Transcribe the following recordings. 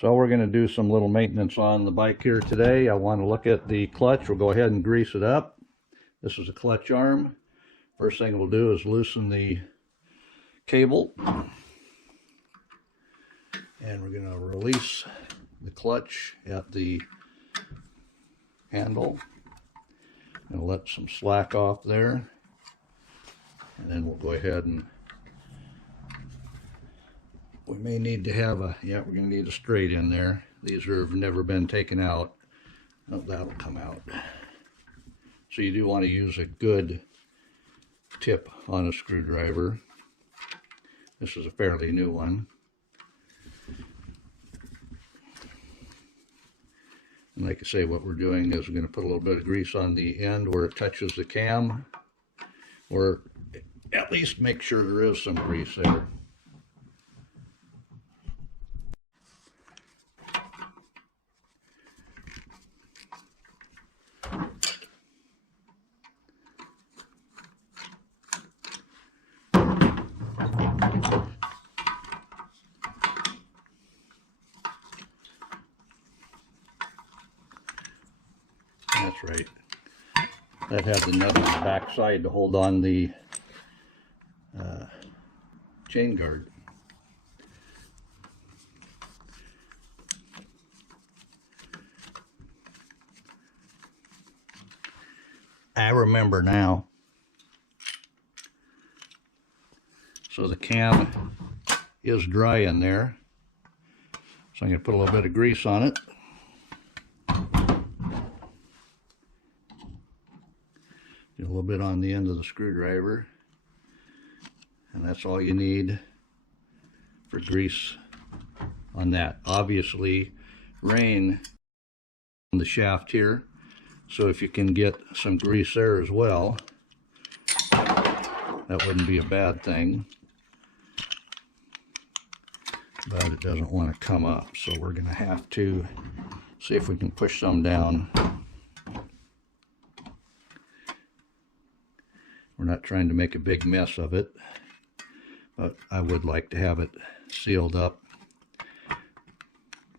So we're going to do some little maintenance on the bike here today. I want to look at the clutch. We'll go ahead and grease it up. This is a clutch arm. First thing we'll do is loosen the cable. And we're going to release the clutch at the handle. And let some slack off there. And then we'll go ahead and we may need to have a, we're going to need a straight in there. These have never been taken out. Oh, that'll come out. So you do want to use a good tip on a screwdriver. This is a fairly new one. And like I say, what we're doing is we're going to put a little bit of grease on the end where it touches the cam, or at least make sure there is some grease there. That's right. That had the nut on the back side to hold on the chain guard. I remember now. So the cam is dry in there. So I'm going to put a little bit of grease on it. A little bit on the end of the screwdriver, and that's all you need for grease on that. Obviously, rain on the shaft here, so if you can get some grease there as well, that wouldn't be a bad thing. But it doesn't want to come up, so we're going to have to see if we can push some down. We're not trying to make a big mess of it, but I would like to have it sealed up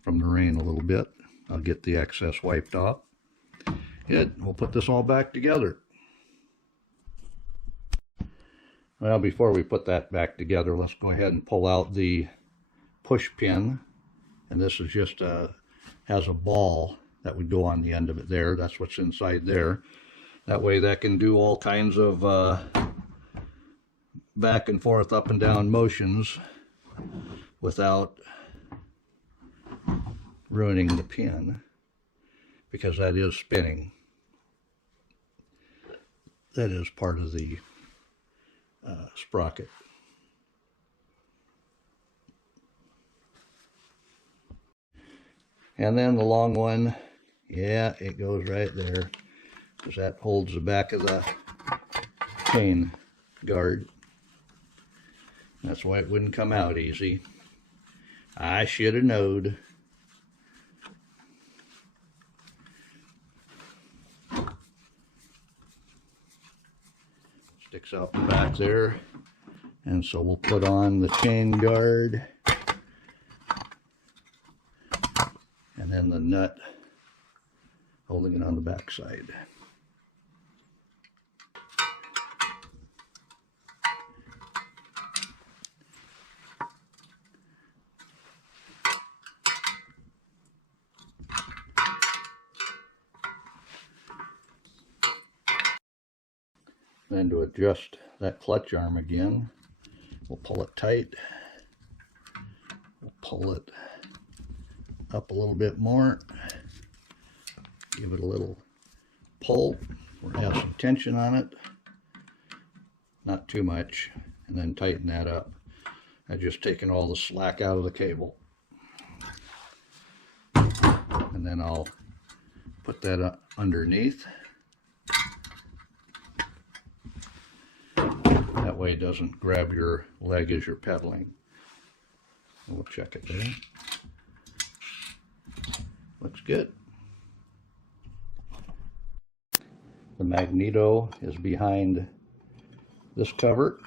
from the rain a little bit. I'll get the excess wiped off. Good, we'll put this all back together. Well, before we put that back together, let's go ahead and pull out the push pin. And this is just has a ball that would go on the end of it there. That's what's inside there. That way that can do all kinds of back and forth, up and down motions without ruining the pin, because that is spinning. That is part of the sprocket. And then the long one, yeah, it goes right there, because that holds the back of the chain guard. That's why it wouldn't come out easy. I should have knowed. Sticks out the back there. And so we'll put on the chain guard. And then the nut holding it on the back side. Then to adjust that clutch arm again, we'll pull it tight. We'll pull it up a little bit more. Give it a little pull. We're going to have some tension on it. Not too much. And then tighten that up. I've just taken all the slack out of the cable. And then I'll put that underneath. That way it doesn't grab your leg as you're pedaling. We'll check it there. Looks good. The magneto is behind this cover.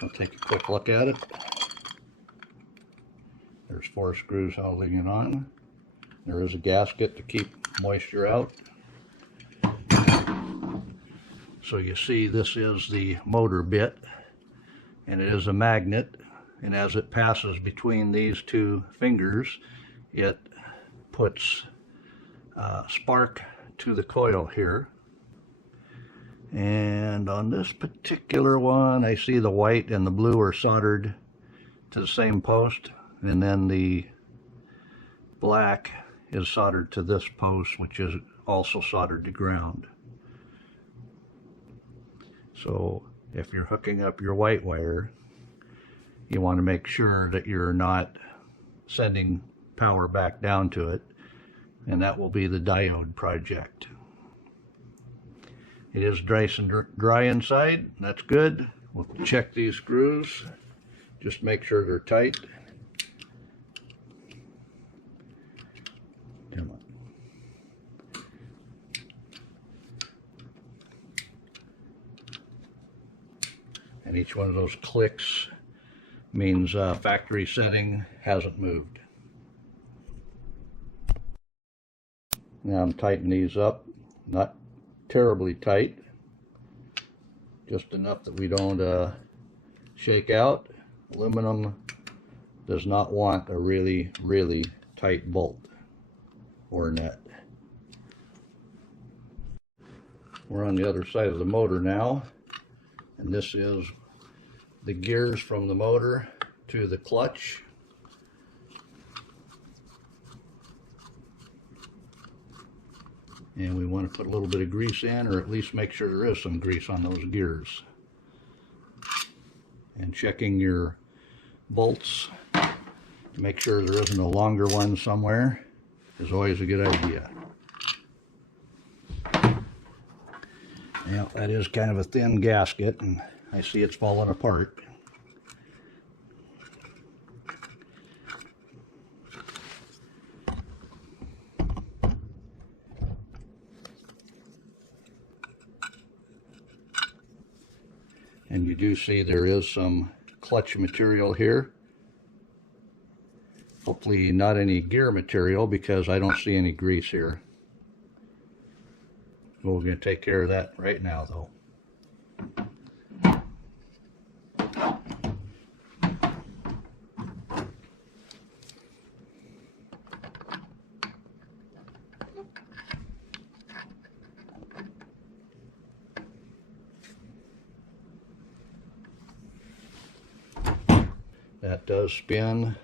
I'll take a quick look at it. There's There's 4 screws holding it on. There is a gasket to keep moisture out. So you see, this is the motor bit, and it is a magnet, and as it passes between these 2 fingers, it puts spark to the coil here. And on this particular one, I see the white and the blue are soldered to the same post, and then the black is soldered to this post, which is also soldered to ground. So if you're hooking up your white wire, you want to make sure that you're not sending power back down to it, and that will be the diode project. It is nice and dry inside. That's good. We'll check these screws. Just make sure they're tight. Come on. And each one of those clicks means factory setting hasn't moved. Now I'm tightening these up, not terribly tight, just enough that we don't shake out. Aluminum does not want a really, really tight bolt or nut. We're on the other side of the motor now, and this is the gears from the motor to the clutch. And we want to put a little bit of grease in, or at least make sure there is some grease on those gears. And checking your bolts to make sure there isn't a longer one somewhere is always a good idea. Yeah, that is kind of a thin gasket, and I see it's falling apart. And you do see there is some clutch material here. Hopefully not any gear material, because I don't see any grease here. Well, we're going to take care of that right now, though. That does spin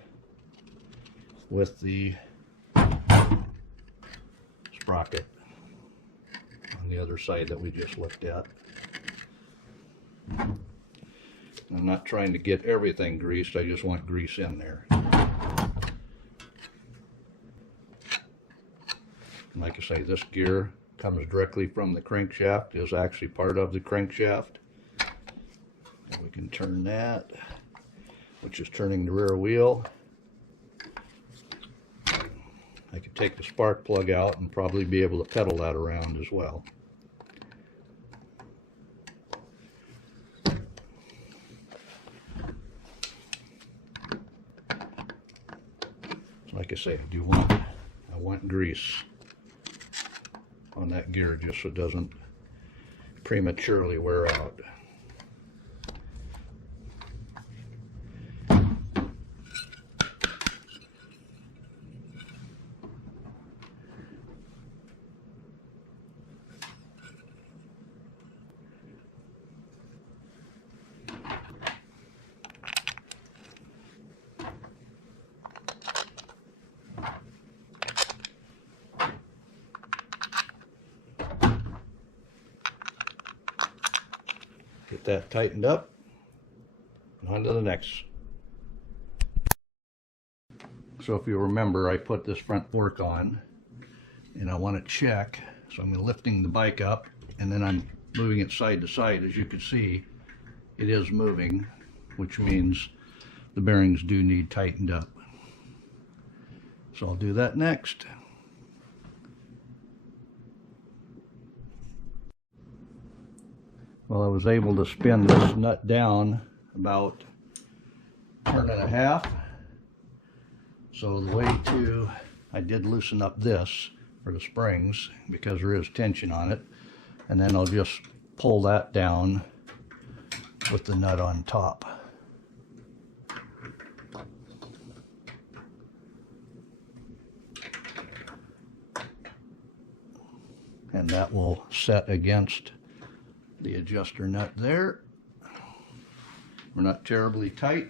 with the sprocket on the other side that we just looked at. I'm not trying to get everything greased, I just want grease in there. And like I say, this gear comes directly from the crankshaft, is actually part of the crankshaft. And we can turn that, which is turning the rear wheel. I could take the spark plug out and probably be able to pedal that around as well. Like I say, I want grease on that gear just so it doesn't prematurely wear out. Get that tightened up, and on to the next. So if you remember, I put this front fork on, and I want to check, so I'm lifting the bike up, and then I'm moving it side to side. As you can see, it is moving, which means the bearings do need tightened up. So I'll do that next. Well, I was able to spin this nut down about 1.5 turns. So the way to, I did loosen up this for the springs because there is tension on it, and then I'll just pull that down with the nut on top. And that will set against the adjuster nut there. We're not terribly tight,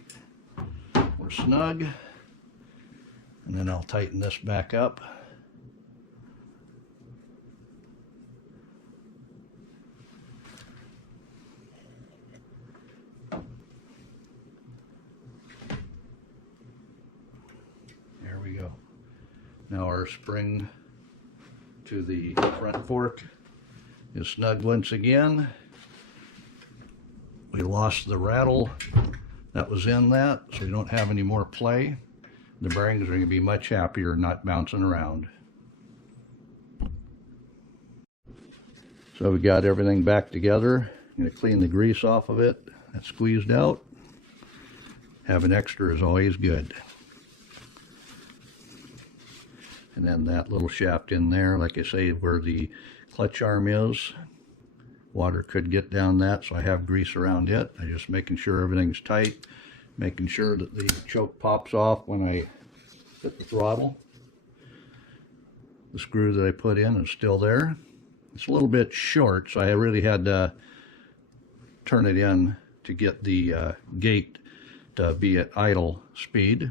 we're snug. And then I'll tighten this back up. There we go. Now our spring to the front fork is snug once again. We lost the rattle that was in that, so we don't have any more play. The bearings are going to be much happier not bouncing around. So we got everything back together. I'm going to clean the grease off of it. That's squeezed out. Having extra is always good. And then that little shaft in there, like I say, where the clutch arm is, water could get down that, so I have grease around it. I'm just making sure everything's tight, making sure that the choke pops off when I hit the throttle. The screw that I put in is still there. It's a little bit short, so I really had to turn it in to get the gate to be at idle speed.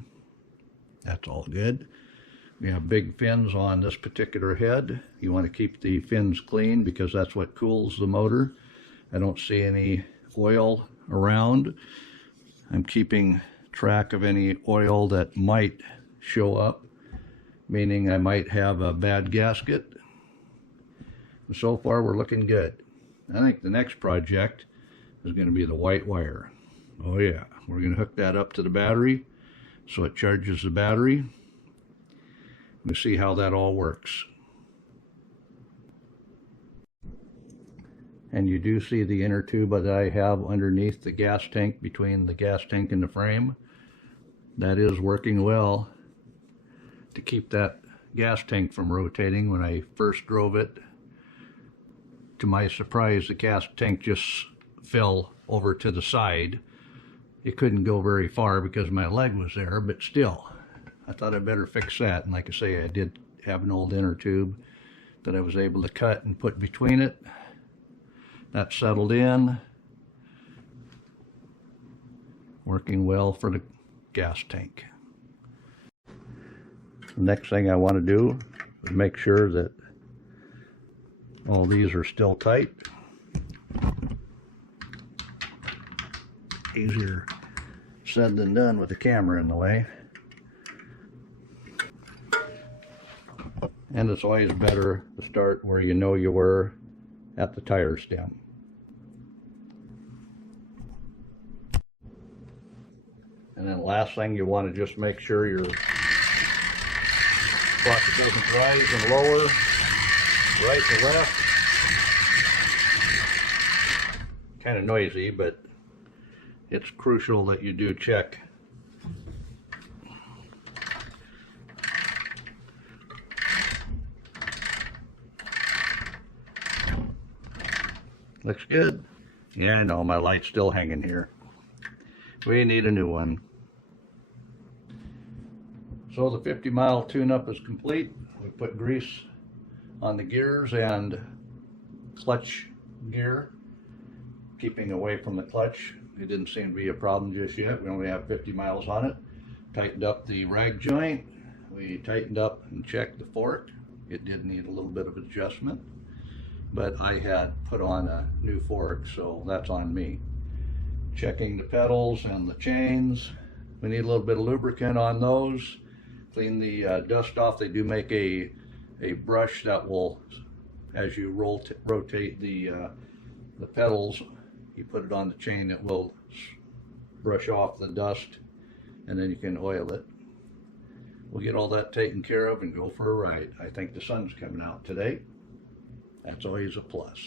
That's all good. We have big fins on this particular head. You want to keep the fins clean because that's what cools the motor. I don't see any oil around. I'm keeping track of any oil that might show up, meaning I might have a bad gasket. And so far we're looking good. I think the next project is going to be the white wire. Oh yeah, we're going to hook that up to the battery so it charges the battery. We'll see how that all works. And you do see the inner tube that I have underneath the gas tank, between the gas tank and the frame. That is working well to keep that gas tank from rotating. When I first drove it, to my surprise, the gas tank just fell over to the side. It couldn't go very far because my leg was there, but still, I thought I'd better fix that. And like I say, I did have an old inner tube that I was able to cut and put between it. That settled in. Working well for the gas tank. The next thing I want to do is make sure that all these are still tight. Easier said than done with the camera in the way. And it's always better to start where you know you were at the tire stem. And then last thing, you want to just make sure your sprocket doesn't rise and lower, right to left. Kind of noisy, but it's crucial that you do check. Looks good. Yeah, I know, my light's still hanging here. We need a new one. So the 50-mile tune-up is complete. We put grease on the gears and clutch gear, keeping away from the clutch. It didn't seem to be a problem just yet. We only have 50 miles on it. Tightened up the rag joint. We tightened up and checked the fork. It did need a little bit of adjustment, but I had put on a new fork, so that's on me. Checking the pedals and the chains. We need a little bit of lubricant on those. Clean the dust off. They do make a brush that will, as you rotate the pedals, you put it on the chain, it will brush off the dust, and then you can oil it. We'll get all that taken care of and go for a ride. I think the sun's coming out today. That's always a plus.